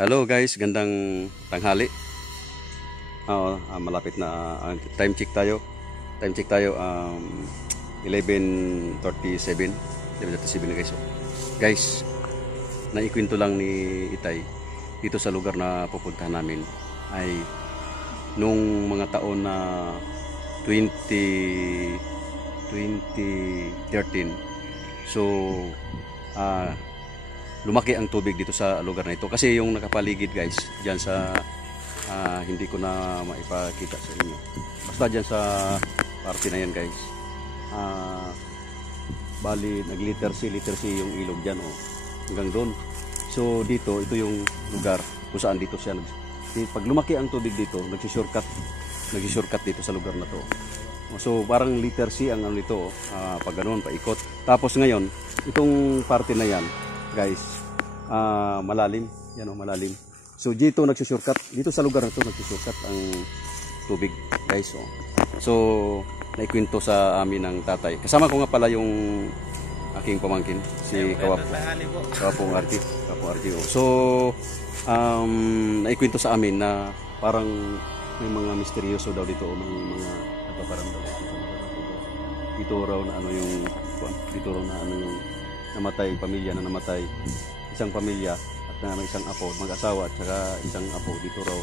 Hello guys, gandang tanghali. Malapit na time check tayo. 11:37. 11:37 na guys. Guys, naikwento lang ni Itay dito sa lugar na pupuntahan namin ay nung mga taon na 2013. So lumaki ang tubig dito sa lugar na ito kasi yung nakapaligid guys diyan sa hindi ko na maipakita sa inyo, basta diyan sa parte na yan guys, bali nagliter C yung ilog diyan hanggang doon. So dito, ito yung lugar kung saan dito siya pag lumaki ang tubig dito, nagsi-shortcut dito sa lugar na to. So parang liter C ang ano nito, pag ganoon paikot. Tapos ngayon itong parte na yan guys, malalim yan, malalim. So dito nagsi-shortcut, dito sa lugar na to nagsi-shortcut ang tubig guys. So naikwento sa amin ng tatay, kasama ko nga pala yung aking pamangkin si Kapong Arti. So naikwento sa amin na parang may mga misteryoso daw dito, mga nagpaparamdam dito raw na ano yung namatay, pamilya na namatay, isang pamilya at may isang apo, mag-asawa at saka isang apo dito raw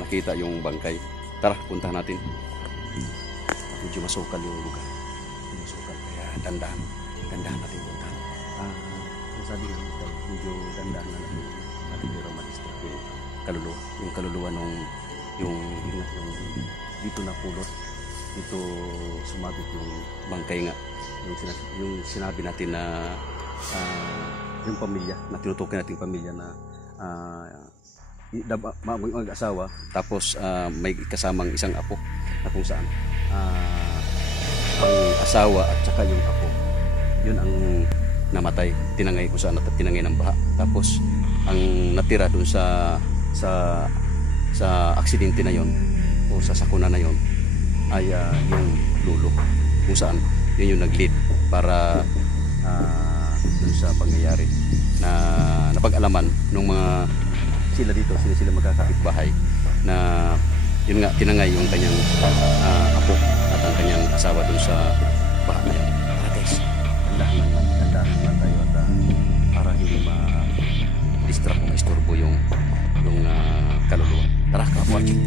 nakita yung bangkay. Tara, puntahan natin. Medyo masukal yung lugar, masukal, kaya dandahan natin puntahan. Sabi nga medyo dandahan na natin para hindi raw ma-disturb yung kaluluwa nung yung dito na pulot, dito sumabit yung bangkay nga, yung sinabi natin na yung pamilya na tinutukoy nating pamilya na mag-asawa, tapos may kasamang isang apo na kung saan ang asawa at saka yung apo yun ang namatay, tinangay kung saan tinangay ng baha. Tapos ang natira dun sa aksidente na yon o sa sakuna na yon ay yung lulo, kung saan yun yung nag-lead para dun sa pangyayari na napag-alaman nung mga sila magkakapit bahay na yun nga, tinangay yung kanyang apo at ang kanyang asawa dun sa baha na yun. Tara guys, dandahan lang tayo at para hindi ma-distract o ma-istorbo yung kaluluwa. Tara, kapatid.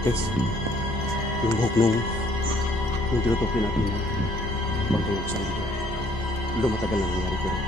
Guys, yung buhok nung tinutukoy natin na bangkay yung saan dito, matagal na nangyari pero